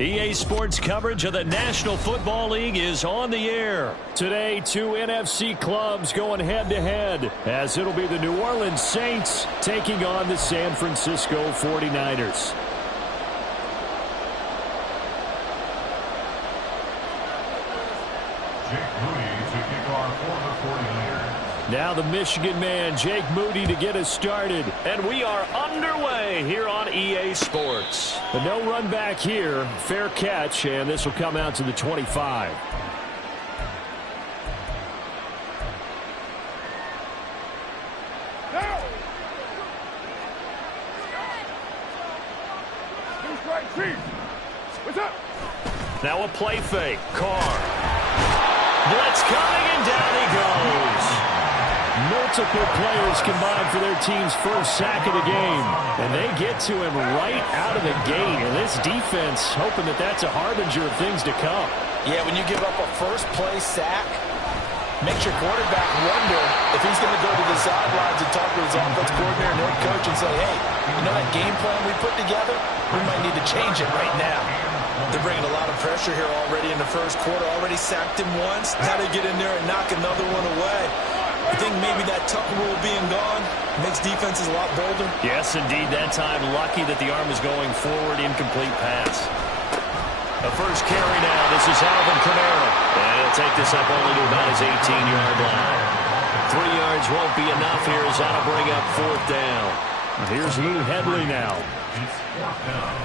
EA Sports coverage of the National Football League is on the air. Today, two NFC clubs going head-to-head, as it'll be the New Orleans Saints taking on the San Francisco 49ers. Now the Michigan man, Jake Moody, to get us started. And we are underway here on EA Sports. But no run back here. Fair catch, and this will come out to the 25. Now a play fake. Carr. Blitz coming, and down he goes. Multiple players combined for their team's first sack of the game. And they get to him right out of the gate. And this defense hoping that that's a harbinger of things to come. Yeah, when you give up a first play sack, makes your quarterback wonder if he's going to go to the sidelines and talk to his offensive coordinator and head coach and say, hey, you know that game plan we put together? We might need to change it right now. They're bringing a lot of pressure here already in the first quarter. Already sacked him once. Now they get in there and knock another one away. I think maybe that tuck rule being gone makes defenses a lot bolder. Yes, indeed. That time, lucky that the arm was going forward. Incomplete pass. The first carry now. This is Alvin Kamara. And he'll take this up only to about his 18-yard line. 3 yards won't be enough here as that'll bring up fourth down. Here's Lou Hedley now. It's fourth down.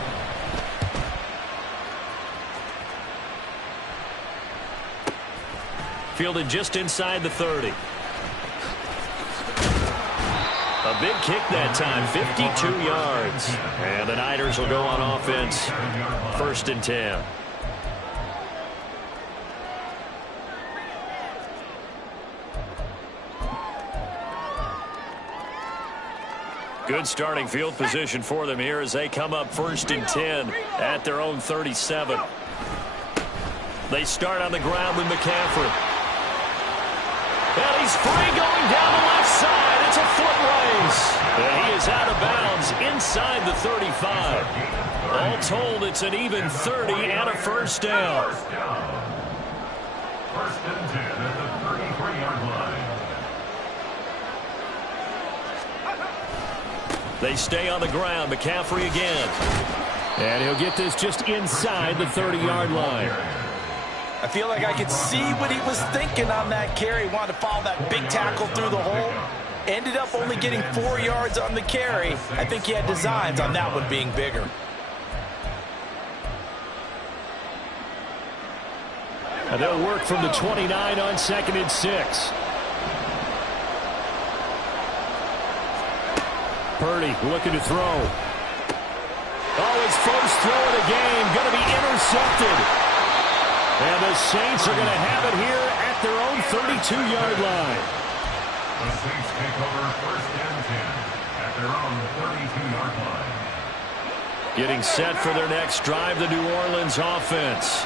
Fielded just inside the 30. A big kick that time, 52 yards. And the Niners will go on offense, first and 10. Good starting field position for them here as they come up first and 10 at their own 37. They start on the ground with McCaffrey. And he's free going down the left side. It's a foot race. And he is out of bounds inside the 35. All told, it's an even 30 and a first down. First and 10 at the 33-yard line. They stay on the ground. McCaffrey again. And he'll get this just inside the 30-yard line. I feel like I could see what he was thinking on that carry. He wanted to follow that big tackle through the hole. Ended up only getting 4 yards on the carry. I think he had designs on that one being bigger. And they'll work from the 29 on second and 6. Purdy looking to throw. Oh, his first throw of the game going to be intercepted. And the Saints are going to have it here at their own 32-yard line. The Saints take over first and 10 at their own 32-yard line. Getting set for their next drive, the New Orleans offense.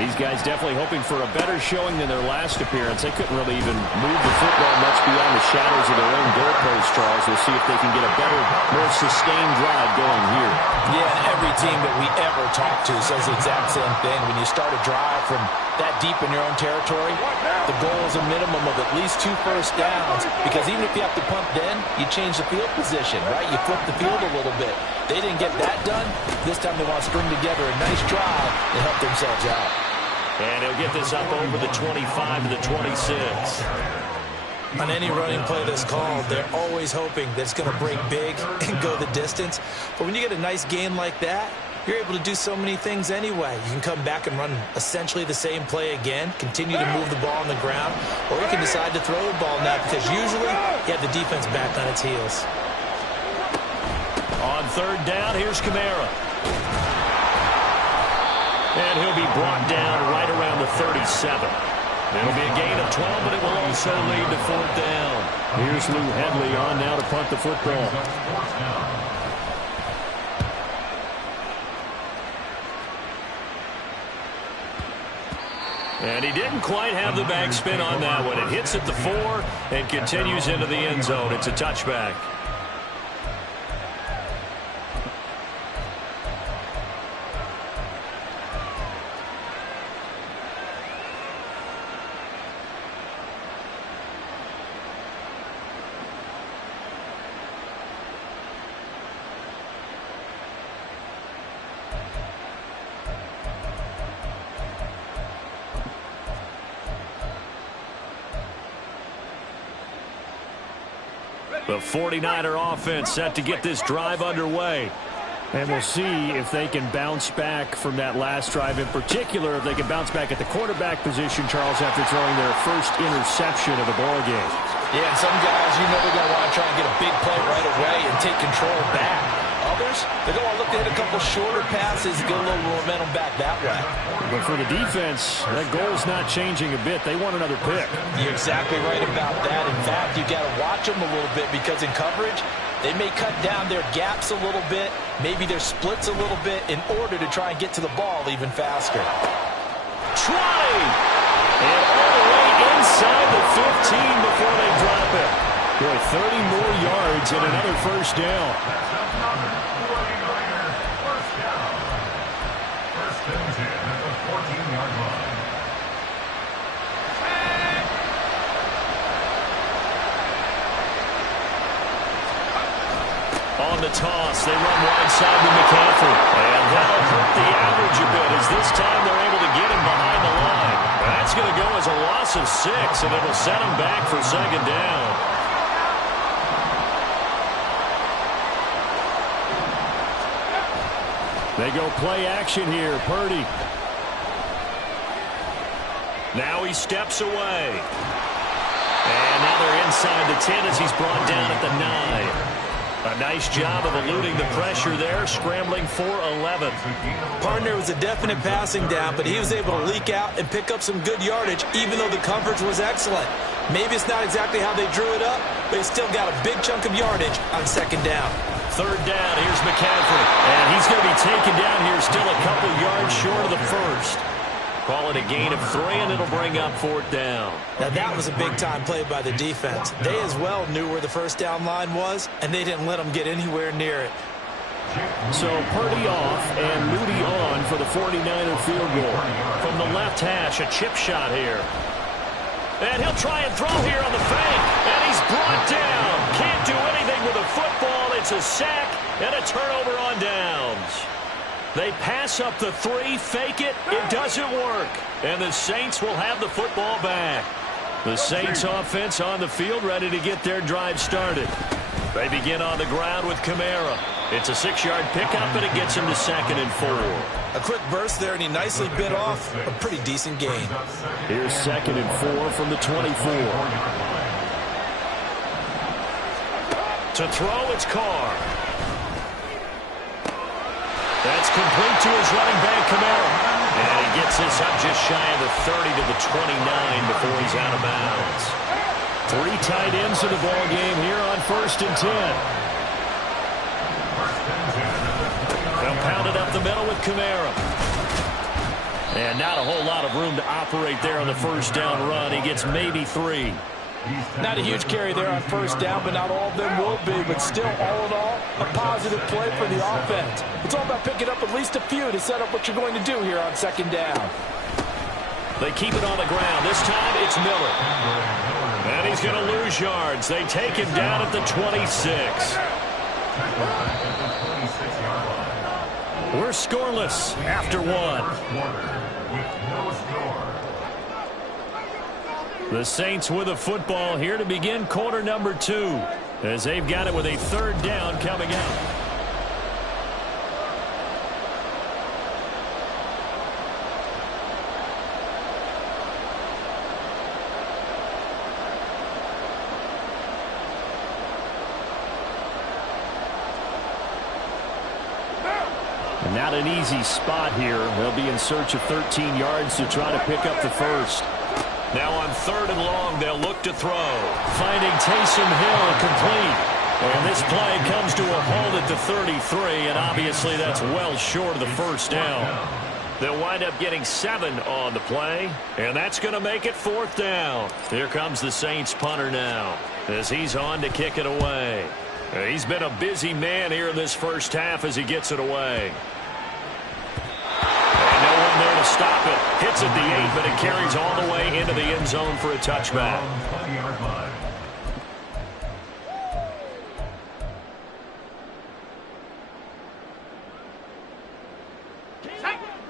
These guys definitely hoping for a better showing than their last appearance. They couldn't really even move the football much beyond the shadows of their own goalpost, Charles. We'll see if they can get a better, more sustained drive going here. Yeah, and every team that we ever talk to says the exact same thing. When you start a drive from that deep in your own territory, the goal is a minimum of at least 2 first downs. Because even if you have to punt then, you change the field position, right? You flip the field a little bit. They didn't get that done. This time they want to string together a nice drive and help themselves out. And he'll get this up over the 25 to the 26. On any running play that's called, they're always hoping that it's going to break big and go the distance. But when you get a nice gain like that, you're able to do so many things anyway. You can come back and run essentially the same play again, continue to move the ball on the ground, or you can decide to throw the ball now because usually you have the defense back on its heels. On third down, here's Kamara. And he'll be brought down right around the 37. It'll be a gain of 12, but it will also lead to fourth down. Here's Lou Hedley on now to punt the football. And he didn't quite have the backspin on that one. It hits at the 4 and continues into the end zone. It's a touchback. The 49er offense set to get this drive underway. And we'll see if they can bounce back from that last drive, in particular, if they can bounce back at the quarterback position, Charles, after throwing their first interception of the ball game. Yeah, and some guys, you know they're going to want to try and get a big play right away and take control back. Others, they're going to look to hit a couple shorter passes and get a little momentum back that way. But for the defense, that goal's not changing a bit. They want another pick. You're exactly right about that. In fact, you got to watch them a little bit because in coverage, they may cut down their gaps a little bit, maybe their splits a little bit in order to try and get to the ball even faster. Try! And all the way inside the 15 before they drop it. Boy, 30 more yards and another first down. First and 10 at the 14-yard line. On the toss, they run wide side to McCaffrey. And that'll hurt the average a bit as this time they're able to get him behind the line. That's going to go as a loss of 6, and it'll set him back for second down. They go play action here. Purdy. Now he steps away. And now they're inside the 10 as he's brought down at the 9. A nice job of eluding the pressure there, scrambling for 11. Partner was a definite passing down, but he was able to leak out and pick up some good yardage, even though the coverage was excellent. Maybe it's not exactly how they drew it up, but he still got a big chunk of yardage on second down. Third down, here's McCaffrey. And he's going to be taken down here, still a couple yards short of the first. Call it a gain of 3, and it'll bring up fourth down. Now, that was a big-time play by the defense. They as well knew where the first down line was, and they didn't let them get anywhere near it. So Purdy off and Moody on for the 49er field goal. From the left hash, a chip shot here. And he'll try and throw here on the fake. And he's brought down. Can't do anything with a football. It's a sack and a turnover on downs. They pass up the 3, fake it. It doesn't work. And the Saints will have the football back. The Saints offense on the field ready to get their drive started. They begin on the ground with Kamara. It's a 6-yard pickup, and it gets him to 2nd and 4. A quick burst there, and he nicely bit off a pretty decent gain. Here's 2nd and 4 from the 24. To throw, it's Carr. That's complete to his running back, Kamara. And he gets this up just shy of the 30 to the 29 before he's out of bounds. 3 tight ends in the ball game here on 1st and 10. They'll pound it up the middle with Kamara. And not a whole lot of room to operate there on the first down run. He gets maybe 3. Not a huge carry there on first down, but not all of them will be. But still, all in all, a positive play for the offense. It's all about picking up at least a few to set up what you're going to do here on second down. They keep it on the ground. This time, it's Miller. And he's going to lose yards. They take him down at the 26. We're scoreless after 1. The Saints with a football here to begin quarter number 2, as they've got it with a 3rd down coming up. And not an easy spot here. They'll be in search of 13 yards to try to pick up the first. Now on 3rd and long, they'll look to throw. Finding Taysom Hill complete. And this play comes to a halt at the 33, and obviously that's well short of the first down. They'll wind up getting 7 on the play, and that's going to make it 4th down. Here comes the Saints punter now, as he's on to kick it away. He's been a busy man here in this first half as he gets it away. No one there to stop it. Hits at the 8, but it carries all the way into the end zone for a touchback.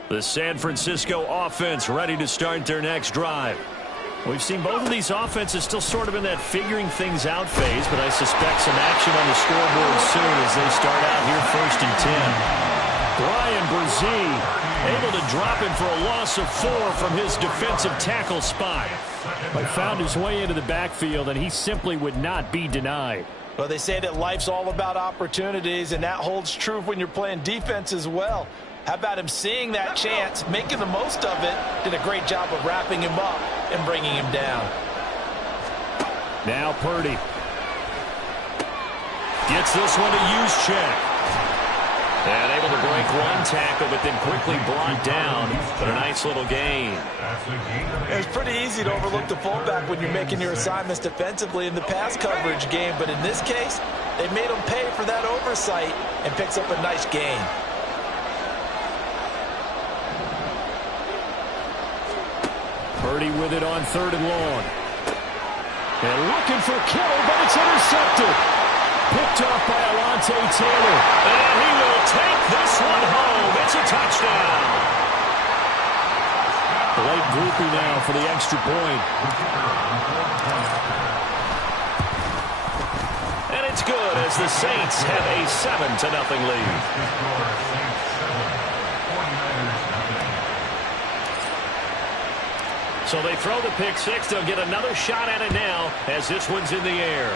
The San Francisco offense ready to start their next drive. We've seen both of these offenses still sort of in that figuring things out phase, but I suspect some action on the scoreboard soon as they start out here 1st and 10. Brian Brzee able to drop him for a loss of 4 from his defensive tackle spot. But found his way into the backfield, and he simply would not be denied. Well, they say that life's all about opportunities, and that holds true when you're playing defense as well. How about him seeing that chance, making the most of it, did a great job of wrapping him up and bringing him down. Now Purdy gets this one to use check. And able to break one tackle, but then quickly brought down. But a nice little gain. It's pretty easy to overlook the fullback when you're making your assignments defensively in the pass coverage game. But in this case, they made him pay for that oversight and picks up a nice gain. Purdy with it on 3rd and long. And looking for Kittle, but it's intercepted. Picked off by Alontae Taylor. And he will take this one home. It's a touchdown. Blake Groupie now for the extra point. And it's good as the Saints have a 7-0 lead. So they throw the pick six. They'll get another shot at it now as this one's in the air.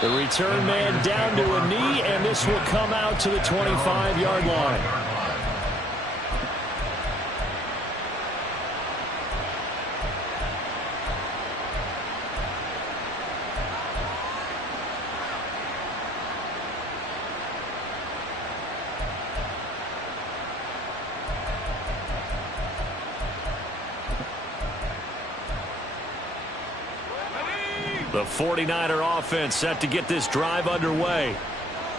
The return man down to a knee, and this will come out to the 25-yard line. The 49er offense set to get this drive underway.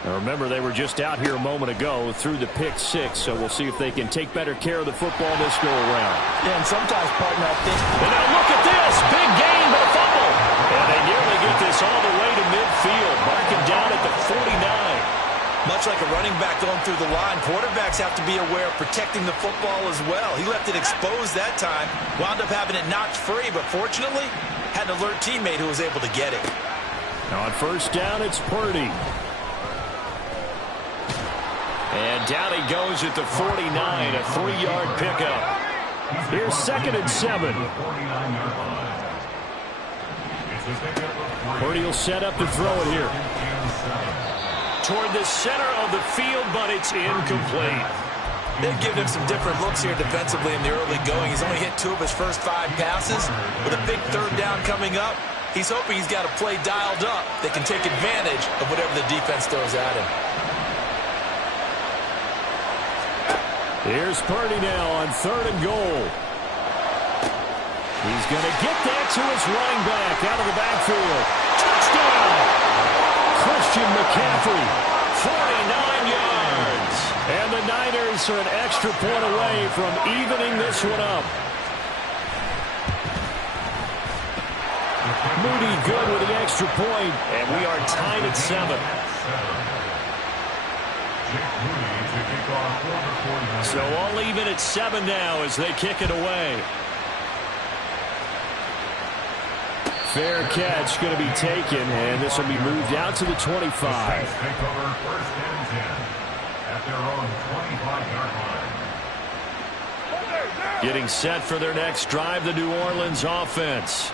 Now remember, they were just out here a moment ago through the pick six, so we'll see if they can take better care of the football this go around. Yeah, and sometimes, partner, I think. And now look at this. Big gain, but a fumble. And they nearly get this all the way to midfield. Marking down at the 49. Much like a running back going through the line, quarterbacks have to be aware of protecting the football as well. He left it exposed that time, wound up having it knocked free, but fortunately, had an alert teammate who was able to get it. Now on 1st down, it's Purdy. And down he goes at the 49, a 3-yard pickup. Here's 2nd and 7. Purdy will set up to throw it here. Toward the center of the field, but it's incomplete. They've given him some different looks here defensively in the early going. He's only hit 2 of his first 5 passes. With a big 3rd down coming up, he's hoping he's got a play dialed up that can take advantage of whatever the defense throws at him. Here's Purdy now on 3rd and goal. He's going to get that to his running back out of the backfield. Touchdown! Christian McCaffrey, 49 yards. And the Niners are an extra point away from evening this one up. Moody good with the extra point, and we are tied at 7. So all even at 7 now as they kick it away. Fair catch going to be taken, and this will be moved out to the 25. Getting set for their next drive, the New Orleans offense.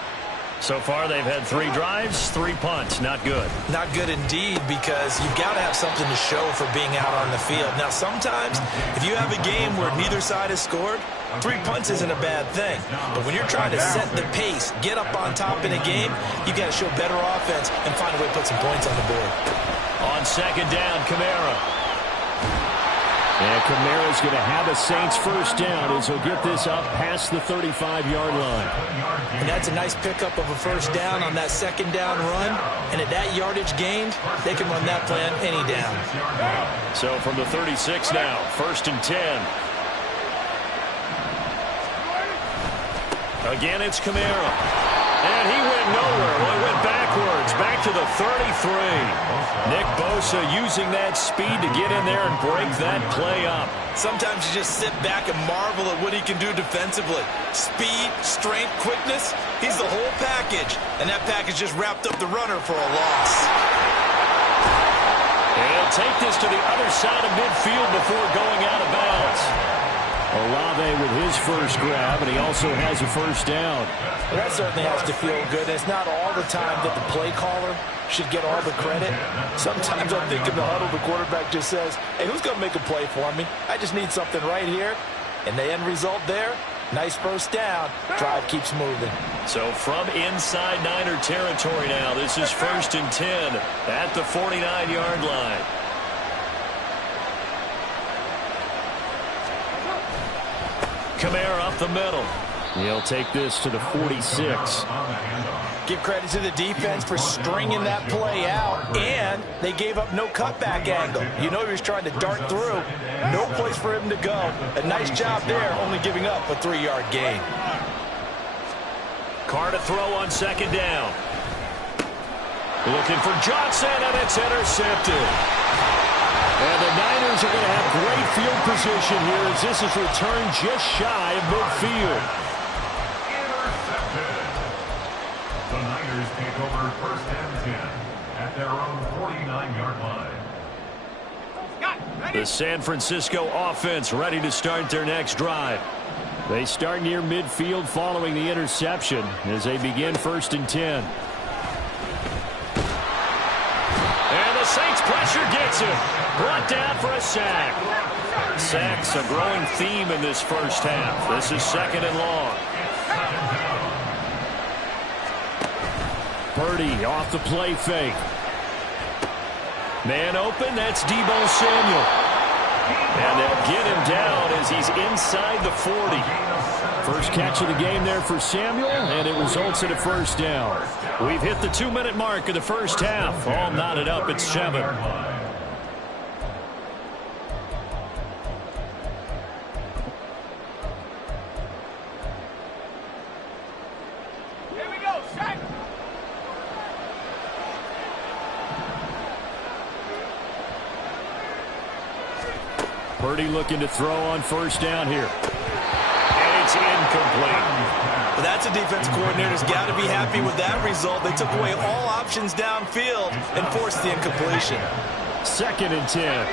So far, they've had 3 drives, 3 punts. Not good. Not good indeed, because you've got to have something to show for being out on the field. Now, sometimes, if you have a game where neither side has scored, 3 punts isn't a bad thing. But when you're trying to set the pace, get up on top in a game, you've got to show better offense and find a way to put some points on the board. On 2nd down, Kamara. And Kamara's going to have a Saints 1st down as he'll get this up past the 35-yard line. And that's a nice pickup of a 1st down on that 2nd down run. And at that yardage gained, they can run that plan any down. So from the 36 now, 1st and 10. Again, it's Kamara. And he went nowhere. Well, he went back backwards, back to the 33. Nick Bosa using that speed to get in there and break that play up. Sometimes you just sit back and marvel at what he can do defensively. Speed, strength, quickness, he's the whole package. And that package just wrapped up the runner for a loss. And he'll take this to the other side of midfield before going out of bounds. Olave with his first grab, and he also has a first down. Well, that certainly has to feel good. It's not all the time that the play caller should get all the credit. Sometimes I think in the huddle, the quarterback just says, hey, who's going to make a play for me? I just need something right here. And the end result there, nice first down. Drive keeps moving. So from inside Niner territory now, this is 1st and 10 at the 49-yard line. Kamara up the middle. He'll take this to the 46. Give credit to the defense for stringing that play out, and they gave up no cutback angle. You know he was trying to dart through. No place for him to go. A nice job there, only giving up a 3-yard gain. Carr to throw on 2nd down. Looking for Johnson, and it's intercepted. And the Niners are going to have great field position here as this is returned just shy of midfield. Intercepted. The Niners take over 1st and 10 at their own 49-yard line. The San Francisco offense ready to start their next drive. They start near midfield following the interception as they begin 1st and 10. And the Saints pressure gets him. Brought down for a sack. Sacks a growing theme in this first half. This is 2nd and long. Purdy off the play fake. Man open, that's Deebo Samuel. And they'll get him down as he's inside the 40. First catch of the game there for Samuel, and it results in a first down. We've hit the 2-minute mark of the first half. All knotted up at 7. Purdy looking to throw on 1st down here. And it's incomplete. But that's a defense coordinator's got to be happy with that result. They took away all options downfield and forced the incompletion. 2nd and 10.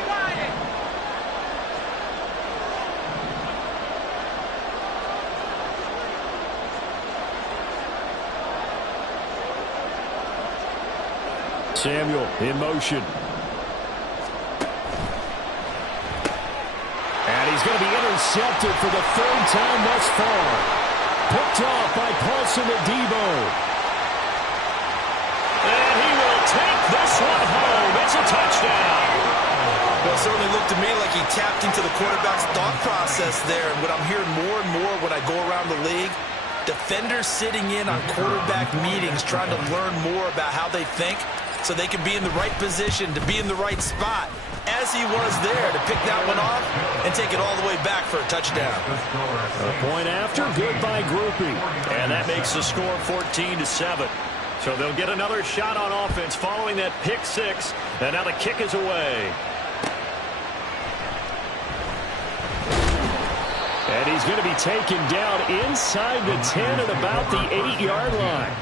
Samuel in motion. And he's going to be intercepted for the 3rd time thus far. Picked off by Paulson Adebo. And he will take this one home. It's a touchdown. Well, it certainly looked to me like he tapped into the quarterback's thought process there. And what I'm hearing more and more when I go around the league, defenders sitting in on quarterback meetings trying to learn more about how they think so they can be in the right position, to be in the right spot, as he was there to pick that one off and take it all the way back for a touchdown. A point after, good by groupie. And that makes the score 14-7. So they'll get another shot on offense following that pick 6. And now the kick is away. And he's going to be taken down inside the 10 at about the 8-yard line.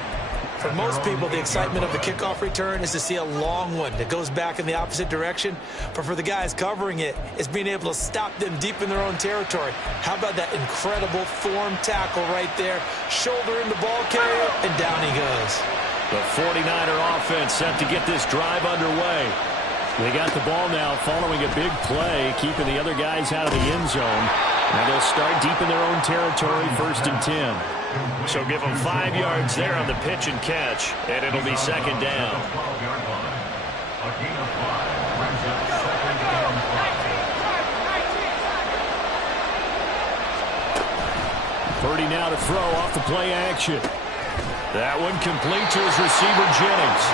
For most people, the excitement of the kickoff return is to see a long one that goes back in the opposite direction. But for the guys covering it, it's being able to stop them deep in their own territory. How about that incredible form tackle right there? Shoulder in the ball carrier, and down he goes. The 49er offense set to get this drive underway. They got the ball now following a big play, keeping the other guys out of the end zone. Now they'll start deep in their own territory, 1st and 10. So give them 5 yards there on the pitch and catch, and it'll be 2nd down. Purdy now to throw off the play action. That one complete to his receiver, Jennings.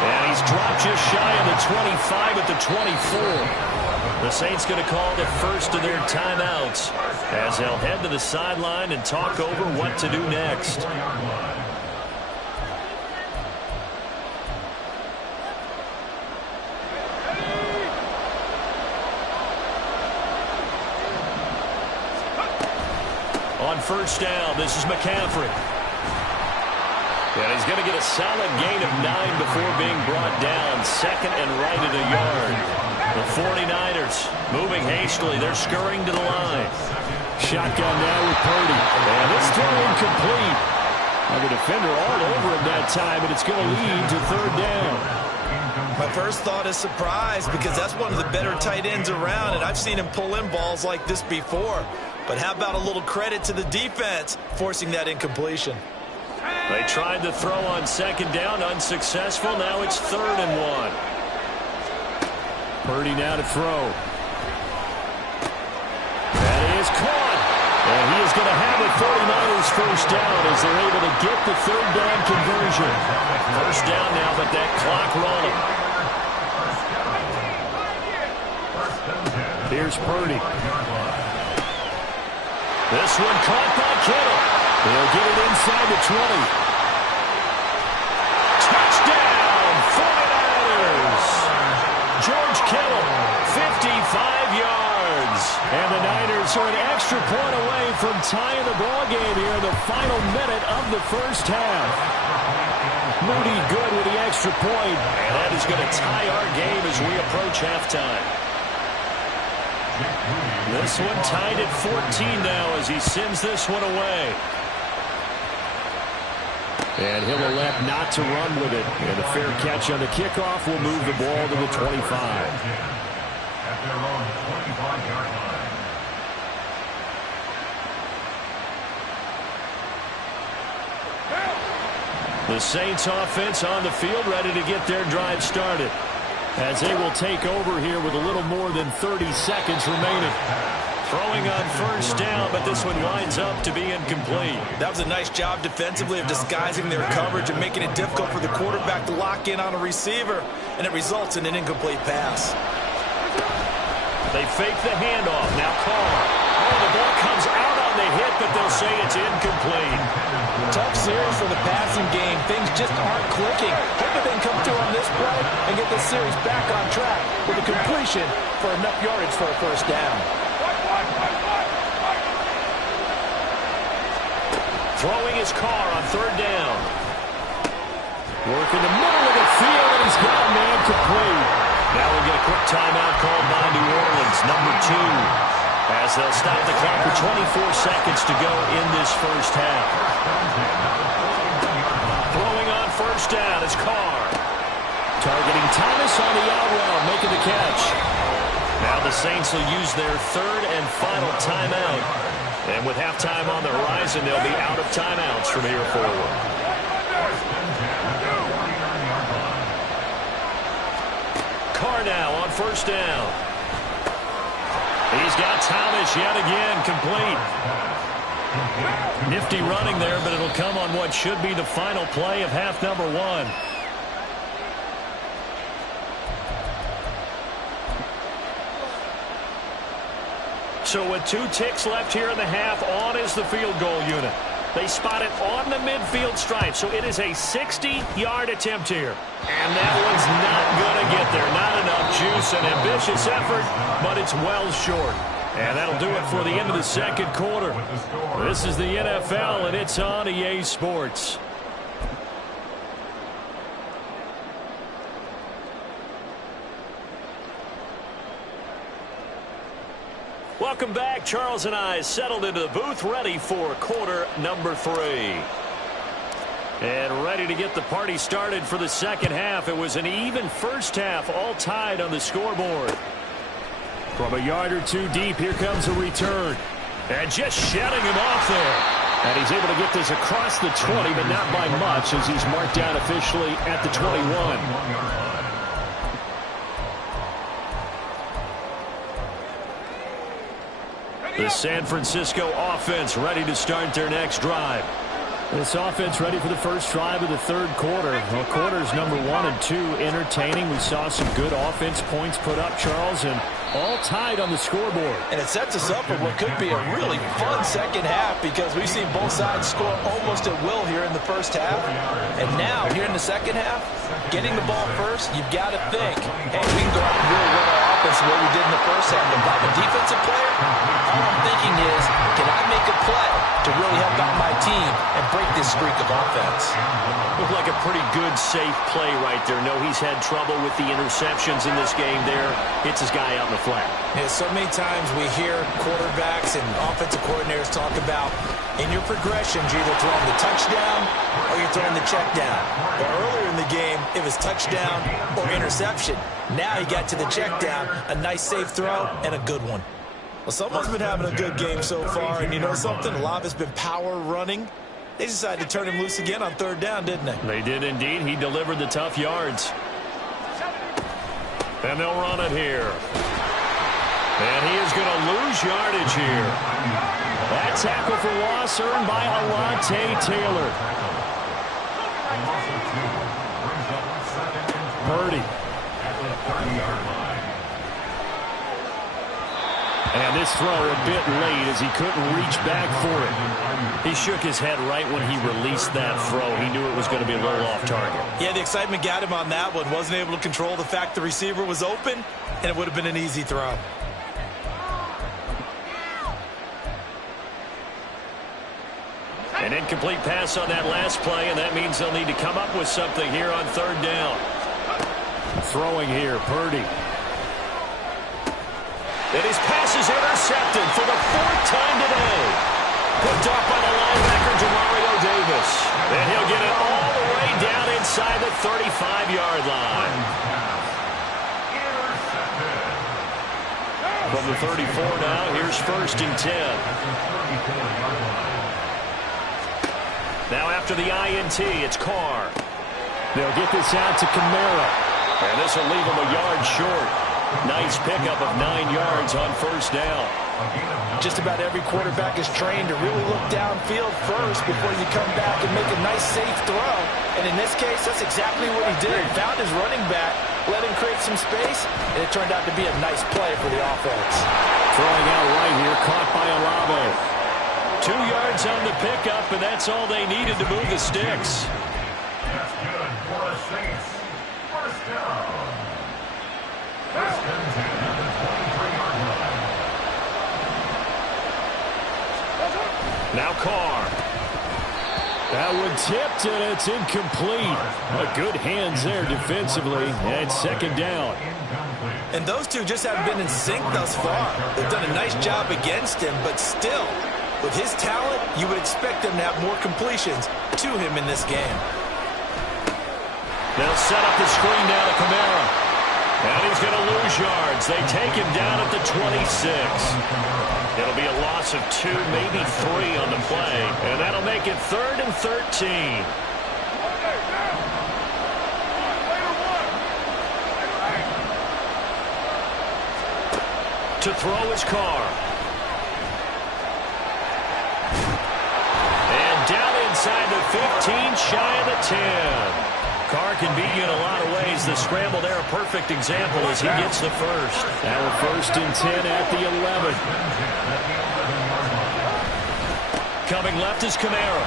And he's dropped just shy of the 25 at the 24. The Saints going to call the first of their timeouts as they'll head to the sideline and talk over what to do next. On first down, this is McCaffrey. And he's going to get a solid gain of 9 before being brought down. Second and right at a yard. The 49ers moving hastily. They're scurrying to the line. Shotgun now with Purdy. And this throw incomplete. The defender all over him that time, and it's going to lead to third down. My first thought is surprise, because that's one of the better tight ends around, and I've seen him pull in balls like this before. But how about a little credit to the defense forcing that incompletion? They tried to throw on second down, unsuccessful. Now it's 3rd and 1. Purdy now to throw. That is caught. And he is going to have it. 49ers first down as they're able to get the third down conversion. First down now, but that clock rolling. Here's Purdy. This one caught by Kittle. They'll get it inside the 20. Touchdown, 49ers. George Kittle, 55 yards. And the Niners are an extra point away from tying the ball game here in the final minute of the first half. Moody good with the extra point. And that is going to tie our game as we approach halftime. This one tied at 14 now as he sends this one away. And he'll elect not to run with it. And a fair catch on the kickoff will move the ball to the 25. At their own 25-yard line. The Saints offense on the field ready to get their drive started, as they will take over here with a little more than 30 seconds remaining. Throwing on first down, but this one winds up to be incomplete. That was a nice job defensively of disguising their coverage and making it difficult for the quarterback to lock in on a receiver, and it results in an incomplete pass. They fake the handoff. Now Carr. Oh, the ball comes out on the hit, but they'll say it's incomplete. Tough series for the passing game. Things just aren't clicking. Hoping they can come through on this play and get this series back on track with a completion for enough yardage for a first down. Throwing his Carr on third down. Work in the middle of the field, and he's got a man complete. Now we'll get a quick timeout called by New Orleans, number 2, as they'll stop the clock with 24 seconds to go in this first half. Throwing on first down is Carr. Targeting Thomas on the out route, making the catch. Now the Saints will use their third and final timeout. And with halftime on the horizon, they'll be out of timeouts from here forward. Carr now on first down. He's got Thomas yet again, complete. Nifty running there, but it'll come on what should be the final play of half number 1. So with 2 ticks left here in the half, on is the field goal unit. They spot it on the midfield stripe, so it is a 60-yard attempt here. And that one's not going to get there. Not enough juice, an ambitious effort, but it's well short. And that'll do it for the end of the second quarter. This is the NFL, and it's on EA Sports. Welcome back. Charles and I settled into the booth, ready for quarter number 3. And ready to get the party started for the second half. It was an even first half, all tied on the scoreboard. From a yard or 2 deep, here comes a return. And just shutting him off there. And he's able to get this across the 20, but not by much, as he's marked down officially at the 21. The San Francisco offense ready to start their next drive. This offense ready for the first drive of the third quarter. Well, quarters number 1 and 2 entertaining. We saw some good offense points put up, Charles, and All tied on the scoreboard. And it sets us up for what could be a really fun second half because we've seen both sides score almost at will here in the first half. And now, here in the second half, getting the ball first, you've got to think, hey, we can go out and really run our offense the way we did in the first half. If I'm a defensive player, all I'm thinking is, can I make a play to really help out my team and break this streak of offense? Looked like a pretty good, safe play right there. No, he's had trouble with the interceptions in this game there. Hits his guy out in the flat. Yeah, so many times we hear quarterbacks and offensive coordinators talk about in your progressions, you're either throwing the touchdown or you're throwing the check down. But earlier in the game, it was touchdown or interception. Now he got to the check down, a nice safe throw, and a good one. Well, someone's been having a good game so far, and you know something? A lot of it's been power running. They decided to turn him loose again on third down, didn't they? They did indeed. He delivered the tough yards. And they'll run it here. And he is going to lose yardage here. That tackle for loss earned by Alante Taylor. Purdy. And this throw a bit late as he couldn't reach back for it. He shook his head right when he released that throw. He knew it was going to be a little off target. Yeah, the excitement got him on that one. Wasn't able to control the fact the receiver was open, and it would have been an easy throw. An incomplete pass on that last play, and that means they'll need to come up with something here on third down. Throwing here, Purdy. And his pass is intercepted for the fourth time today. Picked off by the linebacker, Demario Davis. And he'll get it all the way down inside the 35-yard line. From the 34 now, here's 1st and 10. Now after the INT, it's Carr. They'll get this out to Kamara. And this will leave him a yard short. Nice pickup of 9 yards on 1st down. Just about every quarterback is trained to really look downfield first before you come back and make a nice, safe throw. And in this case, that's exactly what he did. Found his running back, let him create some space, and it turned out to be a nice play for the offense. Throwing out right here, caught by Olave. 2 yards on the pickup, and that's all they needed to move the sticks. That's good for the Saints. 1st down. 1st and 10 at the 23-yard line. Now Carr. That one tipped, and it's incomplete. Good hands there defensively, and 2nd down. And those two just haven't been in sync thus far. They've done a nice job against him, but still, with his talent, you would expect them to have more completions to him in this game. They'll set up the screen down to Kamara. And he's going to lose yards. They take him down at the 26. It'll be a loss of 2, maybe 3 on the play. And that'll make it 3rd and 13. To throw his Carr. And down inside the 15, shy of the 10. Carr can beat you in a lot of ways. The scramble there, a perfect example as he gets the first. Now 1st and 10 at the 11. Coming left is Kamara.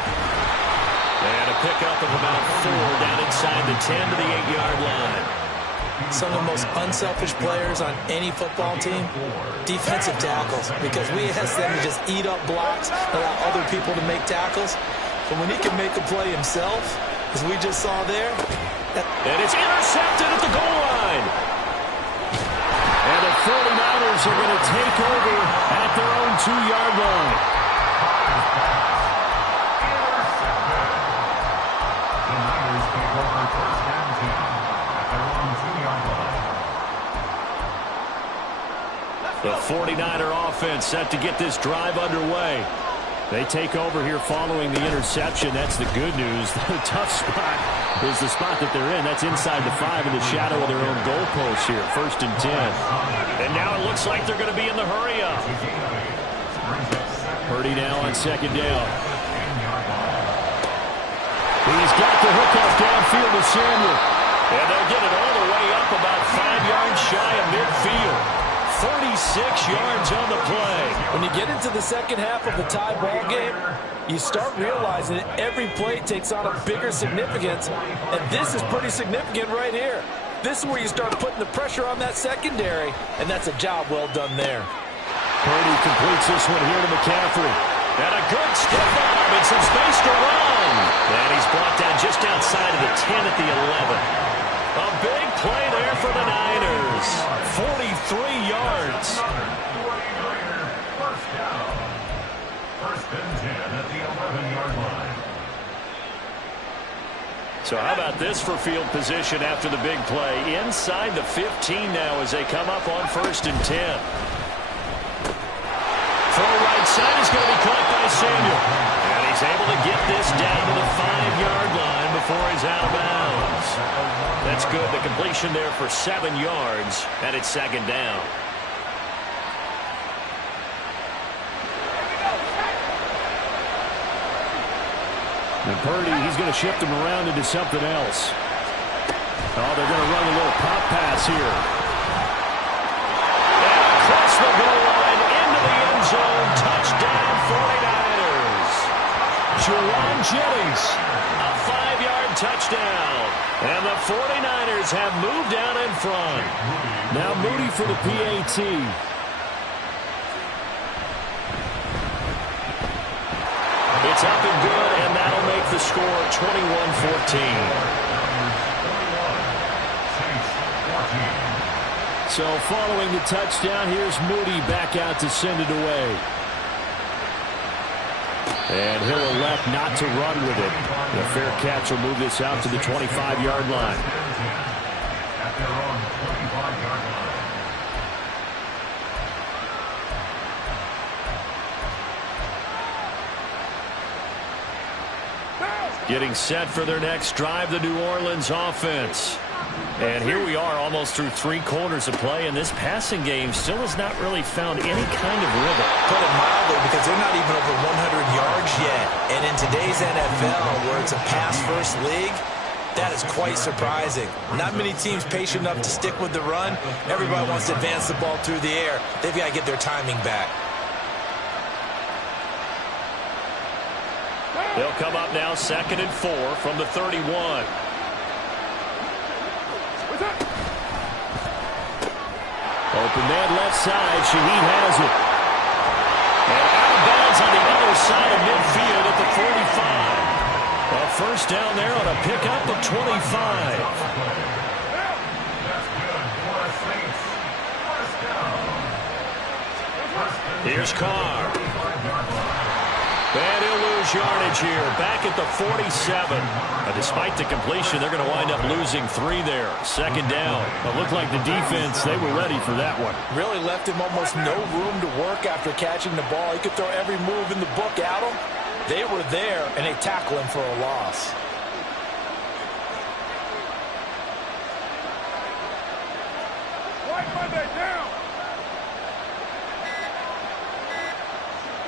And a pickup of about 4 down inside the 10 to the 8-yard line. Some of the most unselfish players on any football team, defensive tackles, because we ask them to just eat up blocks, allow other people to make tackles. But when he can make a play himself, as we just saw there. And it's intercepted at the goal line. And the 49ers are going to take over at their own 2-yard line. The Niners take over 1st and 10 at their own 2-yard line. The 49er offense set to get this drive underway. They take over here following the interception. That's the good news. The tough spot is the spot that they're in. That's inside the 5 in the shadow of their own goalpost here. 1st and 10. And now it looks like they're going to be in the hurry-up. Purdy now on 2nd down. He's got the hookup downfield to Samuel. And they'll get it all the way up about 5 yards shy of midfield. 36 yards on the play. When you get into the second half of the tie ball game, you start realizing that every play takes on a bigger significance, and this is pretty significant right here. This is where you start putting the pressure on that secondary, and that's a job well done there. Purdy completes this one here to McCaffrey. And a good stiff arm and some space to run. And he's brought down just outside of the 10 at the 11. A big play there for the Niners. 43 yards. First down. First and 10 at the 11-yard line. So how about this for field position after the big play? Inside the 15 now as they come up on 1st and 10. Full right side is going to be caught by Samuel. And he's able to get this down to the 5-yard line before he's out of bounds. That's good. The completion there for 7 yards, and it's 2nd down. And Purdy, he's going to shift him around into something else. Oh, they're going to run a little pop pass here. And across the goal line into the end zone. Touchdown, 49ers. Juwan Jennings, a 5-yard touchdown. And the 49ers have moved down in front. Now Moody for the PAT. It's up and good, and that'll make the score 21-14. So following the touchdown, here's Moody back out to send it away. And he'll elect not to run with it. The fair catch will move this out to the 25-yard line. At their own 25-yard line. Getting set for their next drive, the New Orleans offense. And here we are almost through 3 quarters of play, and this passing game still has not really found any kind of rhythm. Put it mildly, because they're not even over 100 yards yet. And in today's NFL, where it's a pass-first league, that is quite surprising. Not many teams patient enough to stick with the run. Everybody wants to advance the ball through the air. They've got to get their timing back. They'll come up now 2nd and 4 from the 31. Open man left side. Shaheed has it. And out of bounds on the other side of midfield at the 45. A first down there on a pickup of 25. That's good for a Saints. First down. Here's Carr. And he'll lose yardage here. Back at the 47. Despite the completion, they're going to wind up losing 3 there. 2nd down. It looked like the defense, they were ready for that one. Really left him almost no room to work after catching the ball. He could throw every move in the book at him. They were there, and they tackle him for a loss. White Monday down.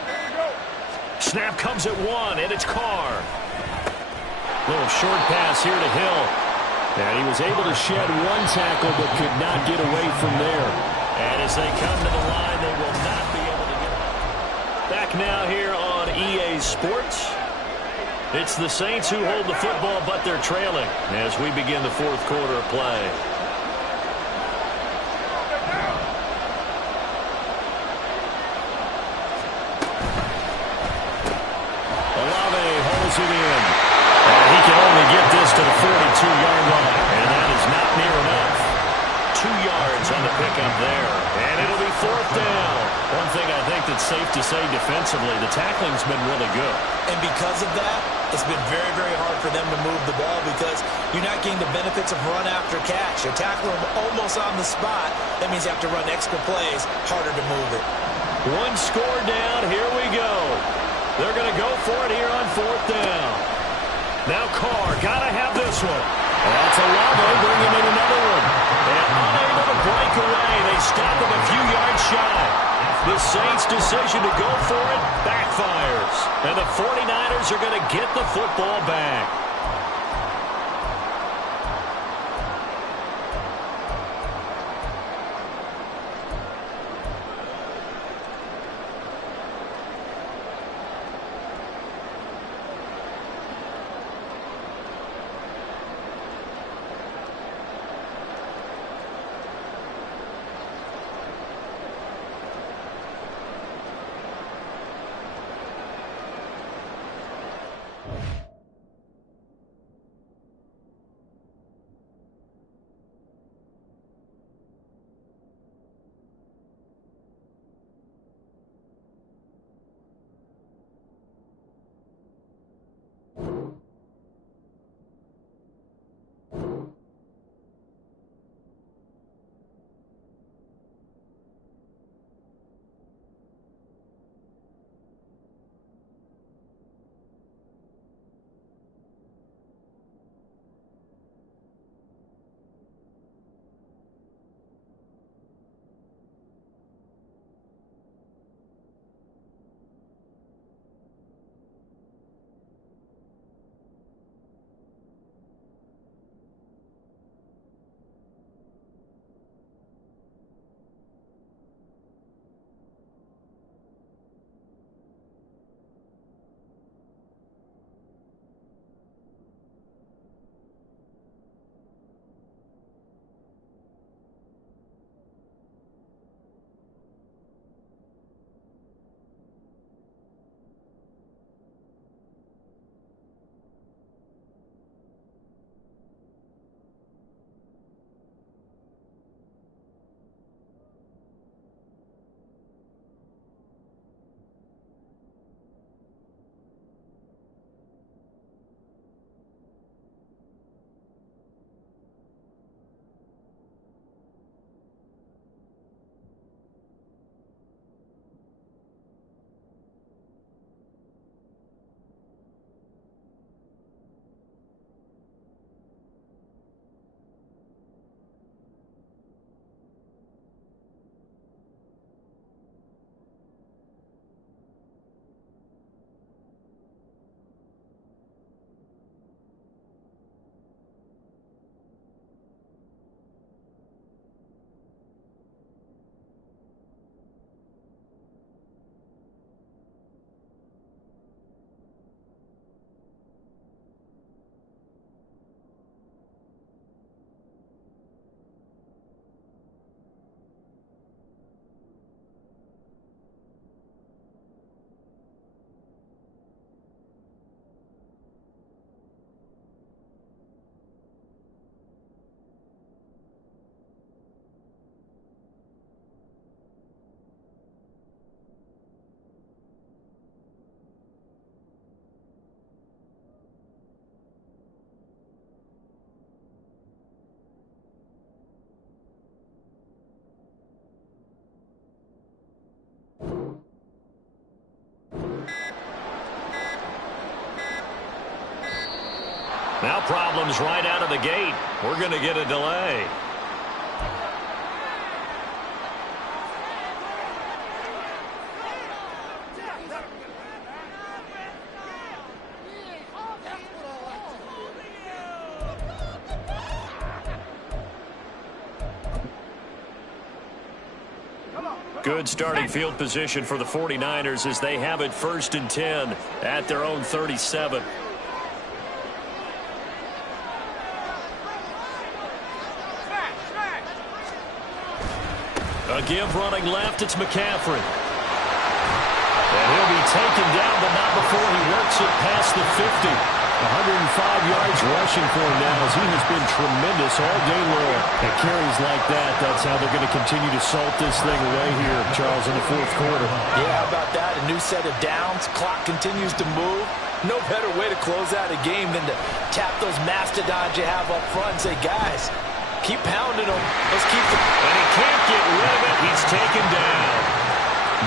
Here we go. Snap comes at 1, and it's Carr. Little short pass here to Hill. And he was able to shed 1 tackle, but could not get away from there. And as they come to the line, they will not be able to get it. Back now here on EA Sports. It's the Saints who hold the football, but they're trailing as we begin the 4th quarter of play. Olave holds it in. And he can only get this to the 42-yard line. And that is not near enough. 2 yards on the pickup there. And it'll be 4th down. One thing I think that's safe to say defensively, the tackling's been really good. And because of that, it's been very, very hard for them to move the ball because you're not getting the benefits of run after catch. You're tackling them almost on the spot. That means you have to run extra plays, harder to move it. 1 score down. Here we go. They're going to go for it here on 4th down. Now Carr, got to have this one. That's Olave bringing in another one. And unable to break away. They stop him a few yards shy. The Saints' decision to go for it backfires. And the 49ers are going to get the football back. Now problems right out of the gate. We're going to get a delay. Good starting field position for the 49ers as they have it 1st and 10 at their own 37. A give running left, it's McCaffrey. And he'll be taken down, but not before he works it past the 50. 105 yards rushing for him now as he has been tremendous all day long. And carries like that, that's how they're going to continue to salt this thing away here, Charles, in the 4th quarter. Yeah, how about that? A new set of downs. Clock continues to move. No better way to close out a game than to tap those mastodons you have up front and say, guys, keep pounding them. Let's keep them. And he can't get rid of it. He's taken down.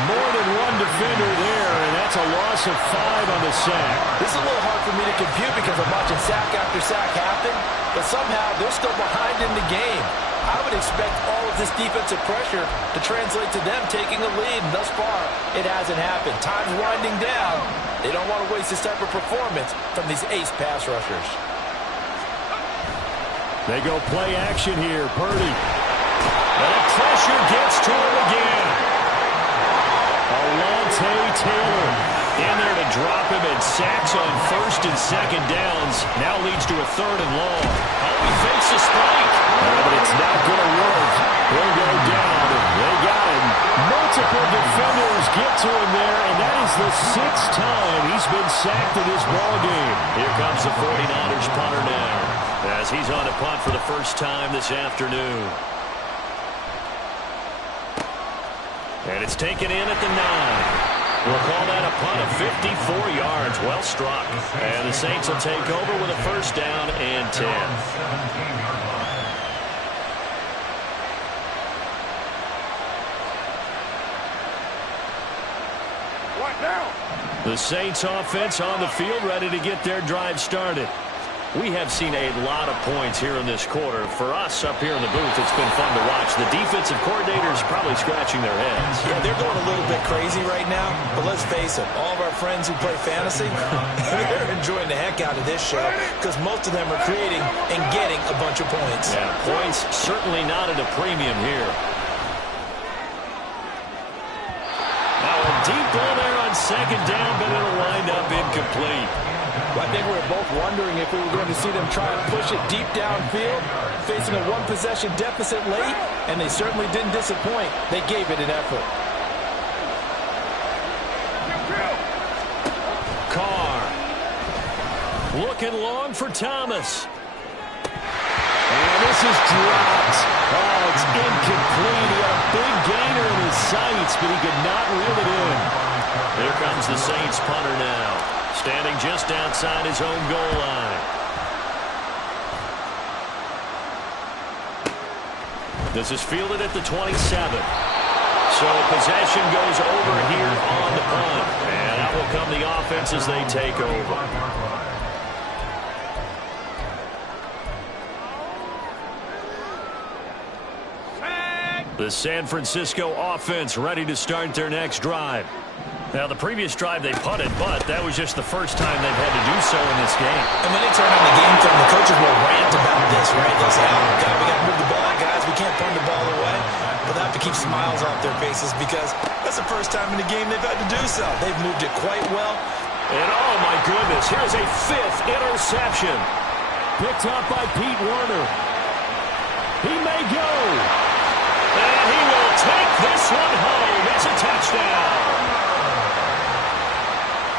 More than one defender there, and that's a loss of 5 on the sack. This is a little hard for me to compute because I'm watching sack after sack happen, but somehow they're still behind in the game. I would expect all of this defensive pressure to translate to them taking a lead, and thus far, it hasn't happened. Time's winding down. They don't want to waste this type of performance from these ace pass rushers. They go play action here. Purdy. And the pressure gets to him again. Alontae Taylor in there to drop him, and sacks on 1st and 2nd downs. Now leads to a 3rd and long. Oh, he fakes the spike. But it's not going to work. He'll go down. They got him. Multiple defenders get to him there, and that is the 6th time he's been sacked in this ballgame. Here comes the 49ers punter now, as he's on a punt for the first time this afternoon. And it's taken in at the 9. We'll call that a punt of 54 yards. Well struck. And the Saints will take over with a 1st down and 10. What now? The Saints offense on the field, ready to get their drive started. We have seen a lot of points here in this quarter. For us up here in the booth, it's been fun to watch. The defensive coordinators probably scratching their heads. Yeah, they're going a little bit crazy right now, but let's face it, all of our friends who play fantasy, they're enjoying the heck out of this show because most of them are creating and getting a bunch of points. Yeah, points certainly not at a premium here. Now a deep ball there on 2nd down, but it'll wind up incomplete. Well, I think we were both wondering if we were going to see them try and push it deep downfield, facing a 1-possession deficit late, and they certainly didn't disappoint. They gave it an effort. Carr. Looking long for Thomas. And this is dropped. Oh, it's incomplete. He had a big gainer in his sights, but he could not reel it in. Here comes the Saints punter now, standing just outside his own goal line. This is fielded at the 27. So possession goes over here on the punt. And out will come the offense as they take over. The San Francisco offense ready to start their next drive. Now, the previous drive they punted, but that was just the first time they've had to do so in this game. And when they turn on the game film, the coaches will rant about this, right? They'll say, oh, God, we got to move the ball, guys. We can't punt the ball away. But they have to keep smiles off their faces because that's the first time in the game they've had to do so. They've moved it quite well. And, oh, my goodness, here's a 5th interception. Picked up by Pete Werner. He may go. And he will take this one home. It's a touchdown.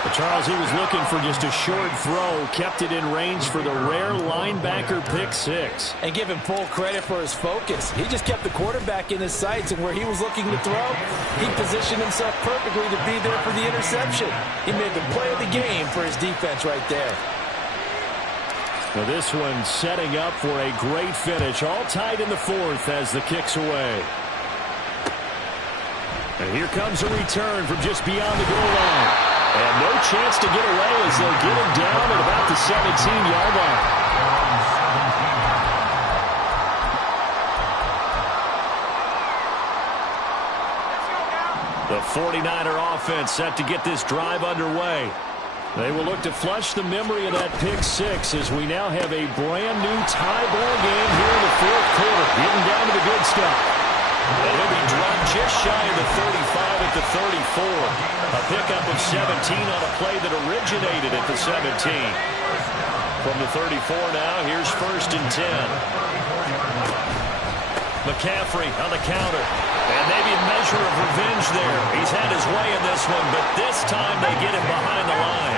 But Charles, he was looking for just a short throw, kept it in range for the rare linebacker pick 6. And give him full credit for his focus. He just kept the quarterback in his sights, and where he was looking to throw, he positioned himself perfectly to be there for the interception. He made the play of the game for his defense right there. Now this one setting up for a great finish, all tied in the 4th as the kick's away. And here comes a return from just beyond the goal line. And no chance to get away as they'll get him down at about the 17-yard line. 49er offense set to get this drive underway. They will look to flush the memory of that pick six as we now have a brand-new tie ball game here in the fourth quarter. Getting down to the good stuff. And he'll be dropped just shy of the 35 at the 34. A pickup of 17 on a play that originated at the 17. From the 34 now, here's 1st and 10. McCaffrey on the counter. And maybe a measure of revenge there. He's had his way in this one, but this time they get him behind the line.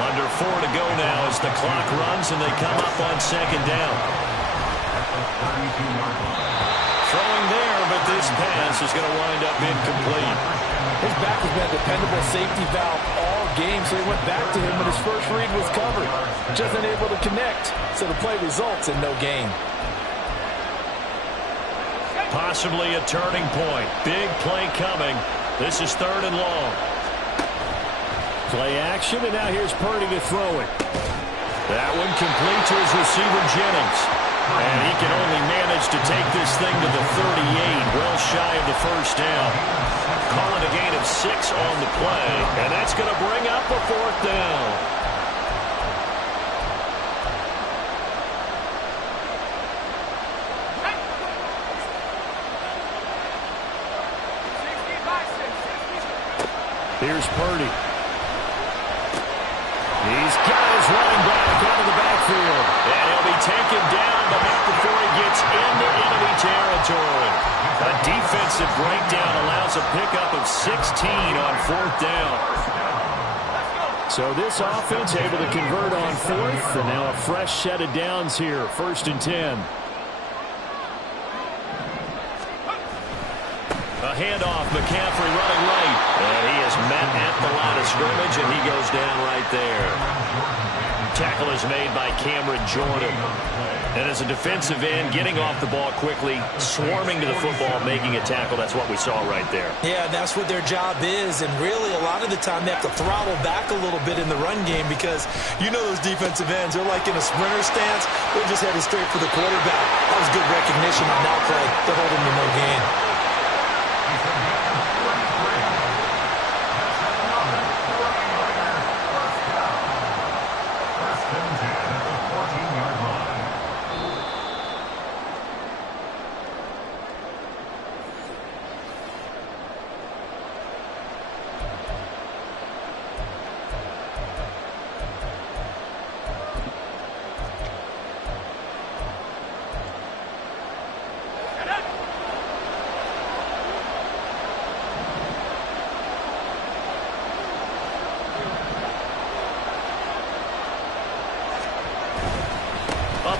Under 4 to go now as the clock runs and they come up on 2nd down. Throwing there, but this pass is going to wind up incomplete. His back has been a dependable safety valve all game, so he went back to him when his first read was covered. Just unable to connect, so the play results in no gain. Possibly a turning point. Big play coming. This is 3rd and long. Play action, and now here's Purdy to throw it. That one complete to his receiver, Jennings. And he can only manage to take this thing to the 38, well shy of the 1st down. Calling a gain of 6 on the play, and that's going to bring up a 4th down. Here's Purdy. He's got his running back out of the backfield. And he'll be taken down, but not before he gets into enemy territory. A defensive breakdown allows a pickup of 16 on 4th down. So this offense able to convert on 4th, and now a fresh set of downs here, 1st and 10. A handoff, McCaffrey running right. And he is met at the line of scrimmage, and he goes down right there. Tackle is made by Cameron Jordan. And as a defensive end, getting off the ball quickly, swarming to the football, making a tackle, that's what we saw right there. Yeah, that's what their job is, and really a lot of the time they have to throttle back a little bit in the run game because you know those defensive ends, they're like in a sprinter stance, they're just headed straight for the quarterback. That was good recognition on that play to hold him to no gain.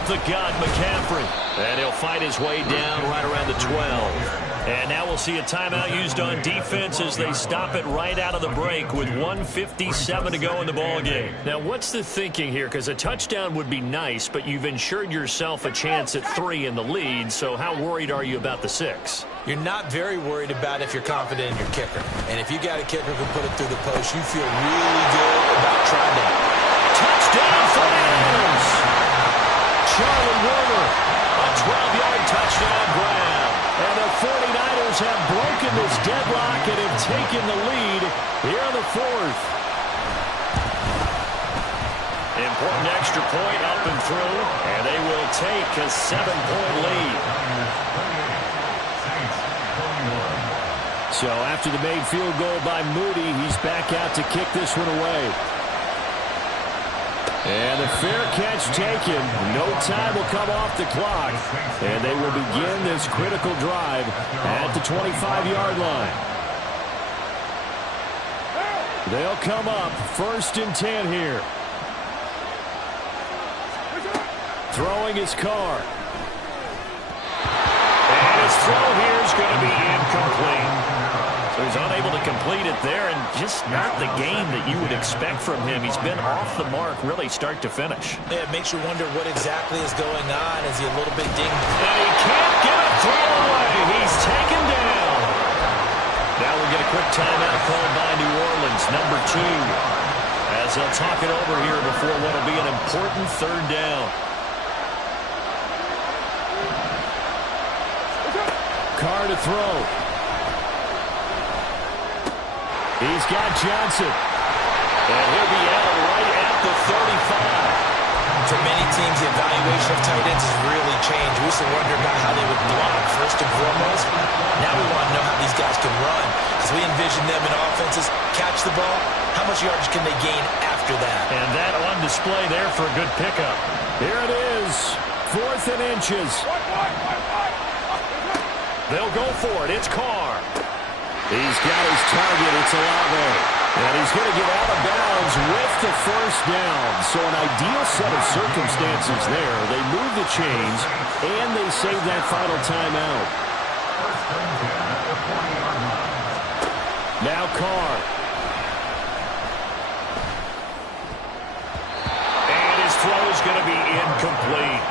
The gut, McCaffrey. And he'll fight his way down right around the 12. And now we'll see a timeout used on defense as they stop it right out of the break with 1:57 to go in the ballgame. Now, what's the thinking here? Because a touchdown would be nice, but you've ensured yourself a chance at 3 in the lead, so how worried are you about the 6? You're not very worried about if you're confident in your kicker. And if you got a kicker who can put it through the post, you feel really good about trying to. Touchdown for the Niners! Charlie Warner, a 12-yard touchdown grab. And the 49ers have broken this deadlock and have taken the lead here in the 4th. Important extra point up and through, and they will take a 7-point lead. So after the made field goal by Moody, he's back out to kick this one away. And the fair catch taken. No time will come off the clock. And they will begin this critical drive at the 25-yard line. They'll come up 1st and 10 here. Throwing his Carr. And his throw here is going to be incomplete. So he's unable to complete it there, and just not the game that you would expect from him. He's been off the mark really start to finish. Yeah, it makes you wonder what exactly is going on. Is he a little bit dinged? And he can't get a throw away. He's taken down. Now we'll get a quick timeout called by New Orleans, number 2. As they'll talk it over here before what will be an important 3rd down. Carr to throw. He's got Johnson. And he'll be out right at the 35. For many teams, the evaluation of tight ends has really changed. We used to wonder about how they would block first and foremost. Now we want to know how these guys can run. As we envision them in offenses, catch the ball, how much yardage can they gain after that? And that on display there for a good pickup. Here it is, 4th and inches. They'll go for it. It's Carr. He's got his target. It's Olave. And he's going to get out of bounds with the first down. So an ideal set of circumstances there. They move the chains, and they save that final timeout. Now Carr. And his throw is going to be incomplete.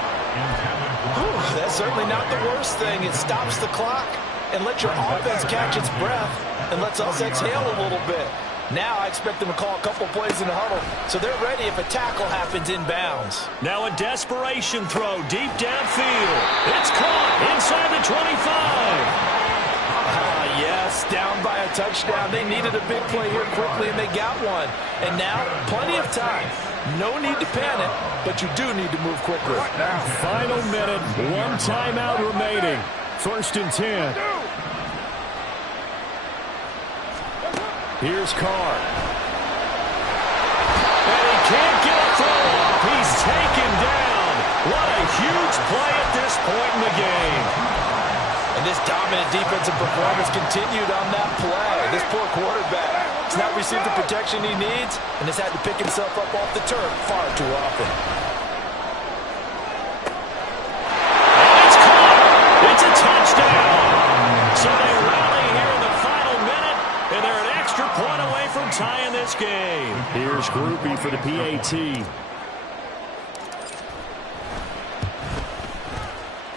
That's certainly not the worst thing. It stops the clock and lets your offense catch its breath and lets us exhale a little bit. Now I expect them to call a couple plays in the huddle, so they're ready if a tackle happens inbounds. Now a desperation throw deep downfield. It's caught inside the 25. Yes, down by a touchdown. They needed a big play here quickly, and they got one. And now, plenty of time. No need to panic, but you do need to move quickly. Final minute, 1 timeout remaining. 1st and 10. Here's Carr. And he can't get a throw off. He's taken down. What a huge play at this point in the game. And this dominant defensive performance continued on that play. This poor quarterback has not received the protection he needs and has had to pick himself up off the turf far too often. And it's caught. It's a touchdown. So they rally here in the final minute, and they're an extra point away from tying this game. Here's Groupie for the PAT.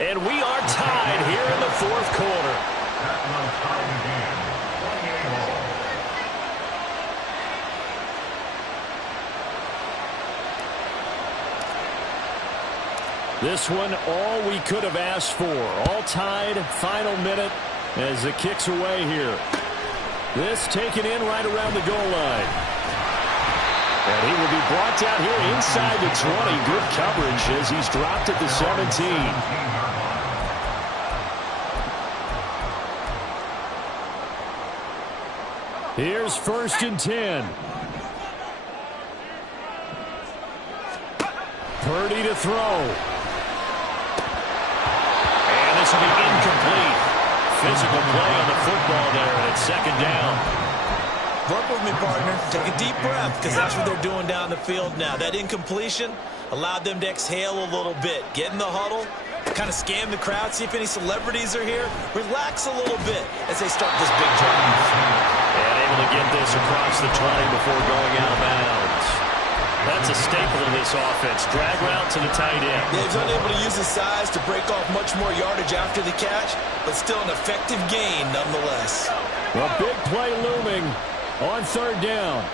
And we are tied here in the 4th quarter. This one, all we could have asked for. All tied, final minute as it kicks away here. This taken in right around the goal line. And he will be brought down here inside the 20. Good coverage as he's dropped at the 17. Here's 1st and 10. Purdy to throw. And this will be incomplete. Physical play on the football there, and it's 2nd down. Work with me, partner. Take a deep breath, because that's what they're doing down the field now. That incompletion allowed them to exhale a little bit. Get in the huddle, kind of scan the crowd, see if any celebrities are here. Relax a little bit as they start this big drive. And able to get this across the 20 before going out of bounds. That's a staple of this offense. Drag route to the tight end. He's unable to use his size to break off much more yardage after the catch, but still an effective gain nonetheless. A big play looming on 3rd down.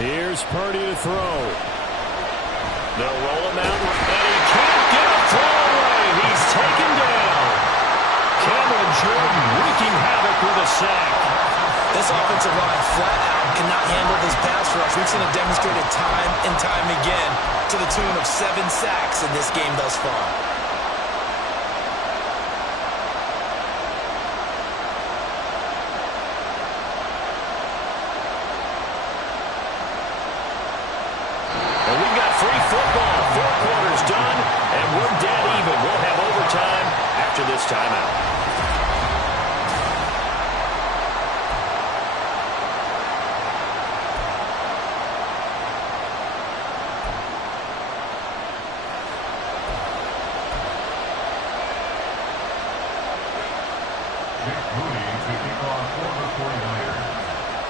Here's Purdy to throw. They'll roll him out, and he can't get a throw away. He's taken down. Cameron Jordan wreaking havoc with a sack. This offensive line flat out cannot handle this pass rush. We've seen it demonstrated time and time again to the tune of 7 sacks in this game thus far. And we've got free football. 4 quarters done, and we're dead even. We'll have overtime after this timeout.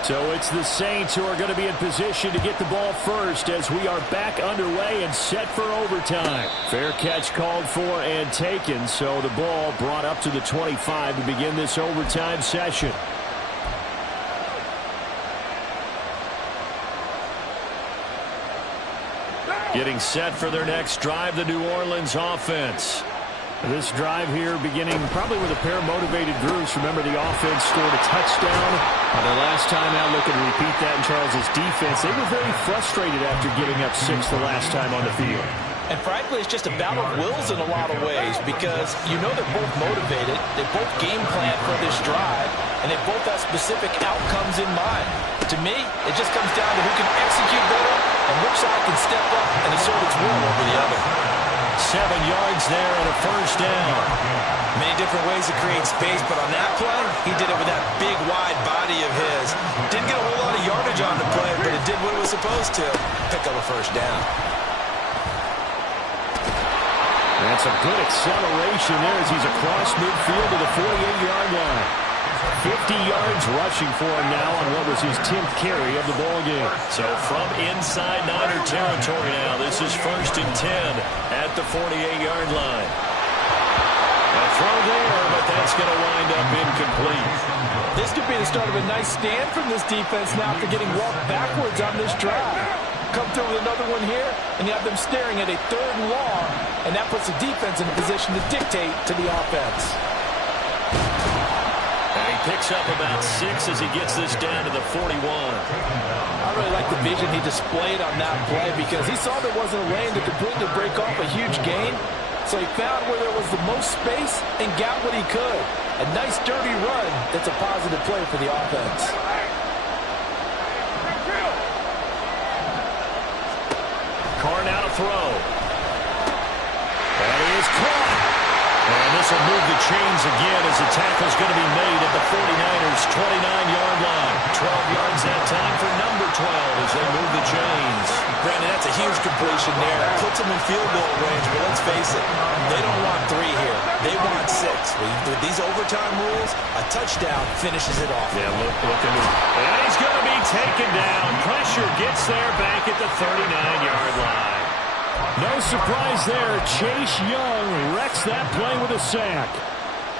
So it's the Saints who are going to be in position to get the ball first as we are back underway and set for overtime. Fair catch called for and taken, so the ball brought up to the 25 to begin this overtime session. Getting set for their next drive, the New Orleans offense. This drive here beginning probably with a pair of motivated groups. Remember, the offense scored a touchdown. The last time out, looking to repeat that in Charles's defense. They were very frustrated after giving up 6 the last time on the field. And frankly, it's just a battle of wills in a lot of ways because you know they're both motivated. They both game plan for this drive, and they both have specific outcomes in mind. To me, it just comes down to who can execute better and which side can step up and assert its will over the other. 7 yards there and a first down. Many different ways to create space, but on that play, he did it with that big, wide body of his. Didn't get a whole lot of yardage on the play, but it did what it was supposed to. Pick up a first down. That's a good acceleration there as he's across midfield to the 48-yard line. 50 yards rushing for him now on what was his 10th carry of the ball game. So from inside Niner territory now, this is 1st and 10 at the 48-yard line. A throw there, but that's going to wind up incomplete. This could be the start of a nice stand from this defense now after getting walked backwards on this drive. Come through with another one here, and you have them staring at a 3rd and long, and that puts the defense in a position to dictate to the offense. And he picks up about 6 as he gets this down to the 41. I really like the vision he displayed on that play because he saw there wasn't a lane to completely break off a huge gain. So he found where there was the most space and got what he could. A nice dirty run that's a positive play for the offense. Carr now to throw. That is caught. And this will move the chains again as the tackle's going to be made at the 49ers' 29-yard line. 12 yards that time for number 12 as they move the chains. Brandon, that's a huge completion there. Puts them in field goal range, but let's face it, they don't want 3 here. They want 6. With these overtime rules, a touchdown finishes it off. Yeah, look at him. And he's going to be taken down. Pressure gets there back at the 39-yard line. No surprise there. Chase Young wrecks that play with a sack.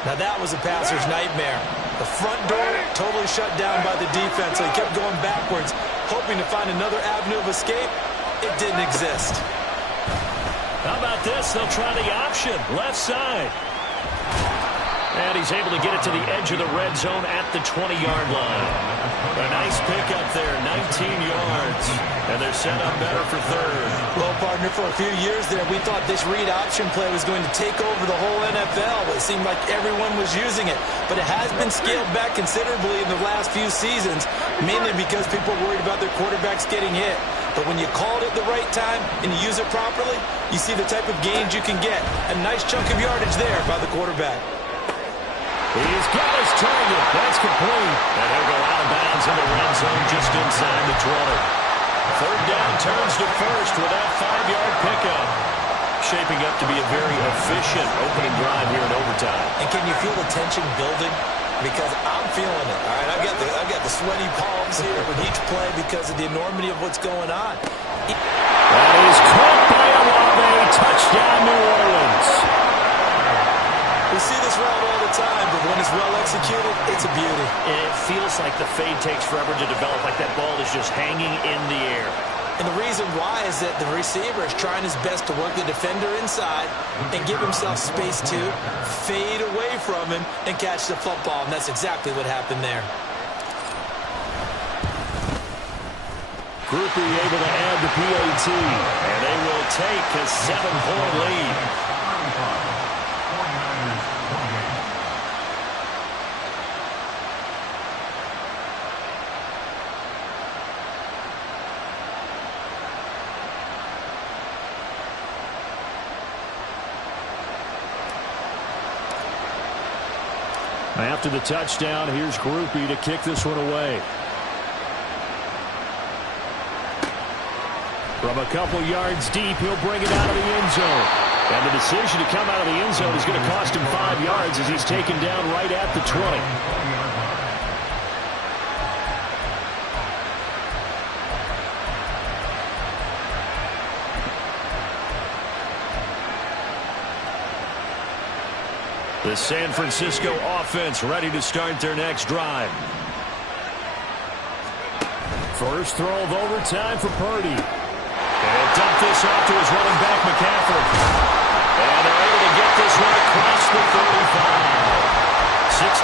Now that was a passer's nightmare. The front door totally shut down by the defense, so he kept going backwards, hoping to find another avenue of escape. It didn't exist. How about this? They'll try the option. Left side. And he's able to get it to the edge of the red zone at the 20-yard line. A nice pickup there, 19 yards. And they're set up better for 3rd. Well, partner, for a few years there, we thought this read option play was going to take over the whole NFL. It seemed like everyone was using it. But it has been scaled back considerably in the last few seasons, mainly because people are worried about their quarterbacks getting hit. But when you call it at the right time and you use it properly, you see the type of gains you can get. A nice chunk of yardage there by the quarterback. He's got his target. That's complete. And he'll go out of bounds in the red zone just inside the 20. 3rd down turns to 1st with that 5-yard pickup. Shaping up to be a very efficient opening drive here in overtime. And can you feel the tension building? Because I'm feeling it. All right, I've got the sweaty palms here with each play because of the enormity of what's going on. That is caught by Olave. Touchdown, New Orleans. We see this route all the time, but when it's well executed, it's a beauty. And it feels like the fade takes forever to develop, like that ball is just hanging in the air. And the reason why is that the receiver is trying his best to work the defender inside and give himself space to fade away from him and catch the football, and that's exactly what happened there. Groupie able to add the PAT. And they will take a 7-point lead. After the touchdown, here's Groupie to kick this one away. From a couple yards deep, he'll bring it out of the end zone. And the decision to come out of the end zone is going to cost him 5 yards as he's taken down right at the 20. The San Francisco offense ready to start their next drive. First throw of overtime for Purdy. And he'll dump this off to his running back, McCaffrey. And they're able to get this one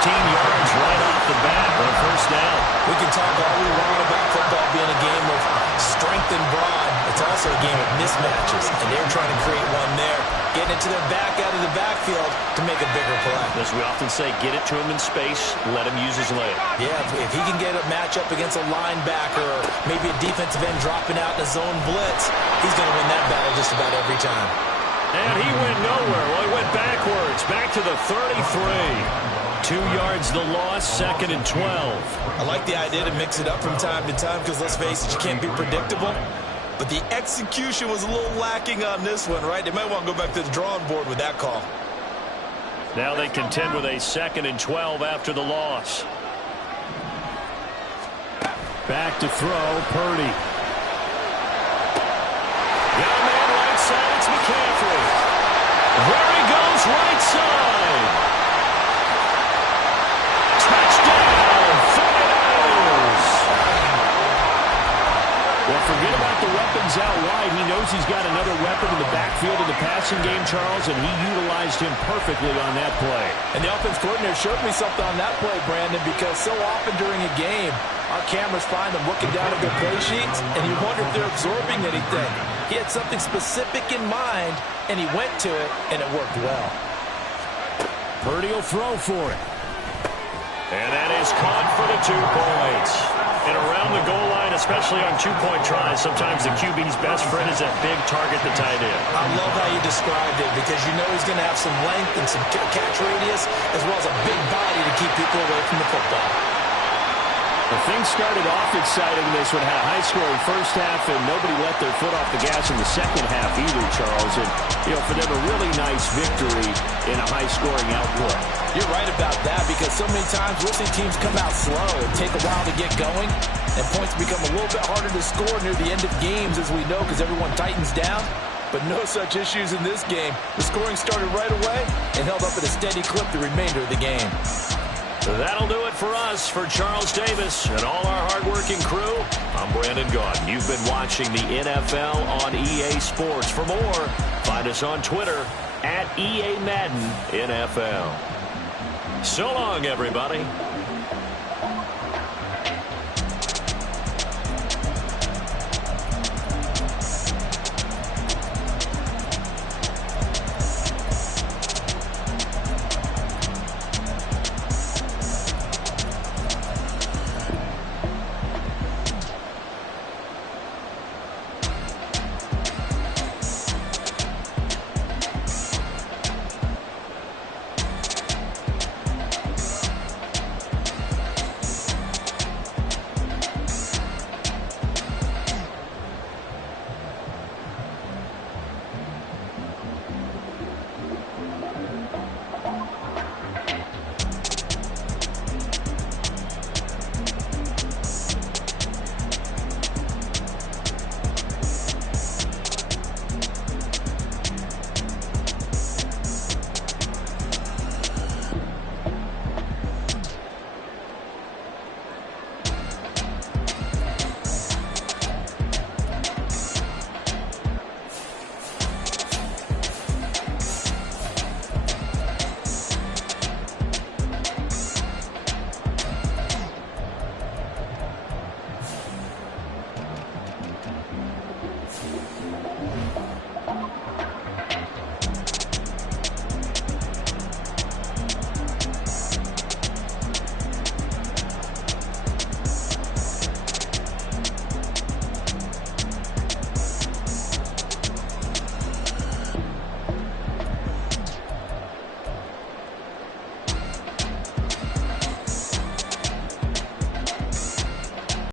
yards right off the bat for a first down. We can talk all we want about football being a game of strength and brawn. It's also a game of mismatches, and they're trying to create one there, getting it to their back out of the backfield to make a bigger play. As we often say, get it to him in space, let him use his leg. Yeah, if he can get a matchup against a linebacker or maybe a defensive end dropping out in a zone blitz, he's going to win that battle just about every time. And he went nowhere. Well, he went backwards, back to the 33. 2 yards the loss, 2nd and 12. I like the idea to mix it up from time to time because, let's face it, you can't be predictable. But the execution was a little lacking on this one, right? They might want to go back to the drawing board with that call. Now they contend with a 2nd and 12 after the loss. Back to throw, Purdy. Got a man right side, it's McCaffrey. There he goes, right side. Touchdown, 49ers. Well, forget about the weapons out wide. He knows he's got another weapon in the backfield of the passing game, Charles, and he utilized him perfectly on that play. And the offense coordinator showed me something on that play, Brandon, because so often during a game, our cameras find them looking down at their play sheets, and you wonder if they're absorbing anything. He had something specific in mind, and he went to it, and it worked well. Purdy will throw for it. And that is caught for the 2 points. And around the goal line, especially on 2-point tries, sometimes the QB's best friend is that big target, the tight end. I love how you described it because you know he's going to have some length and some catch radius as well as a big body to keep people away from the football. The thing started off exciting. This one had a high-scoring first half, and nobody let their foot off the gas in the second half either, Charles. And, you know, for them, a really nice victory in a high-scoring output. You're right about that because so many times we'll see teams come out slow and take a while to get going, and points become a little bit harder to score near the end of games, as we know, because everyone tightens down. But no such issues in this game. The scoring started right away and held up at a steady clip the remainder of the game. That'll do it for us. For Charles Davis and all our hardworking crew, I'm Brandon Gaughan. You've been watching the NFL on EA Sports. For more, find us on Twitter @EA Madden NFL. So long, everybody.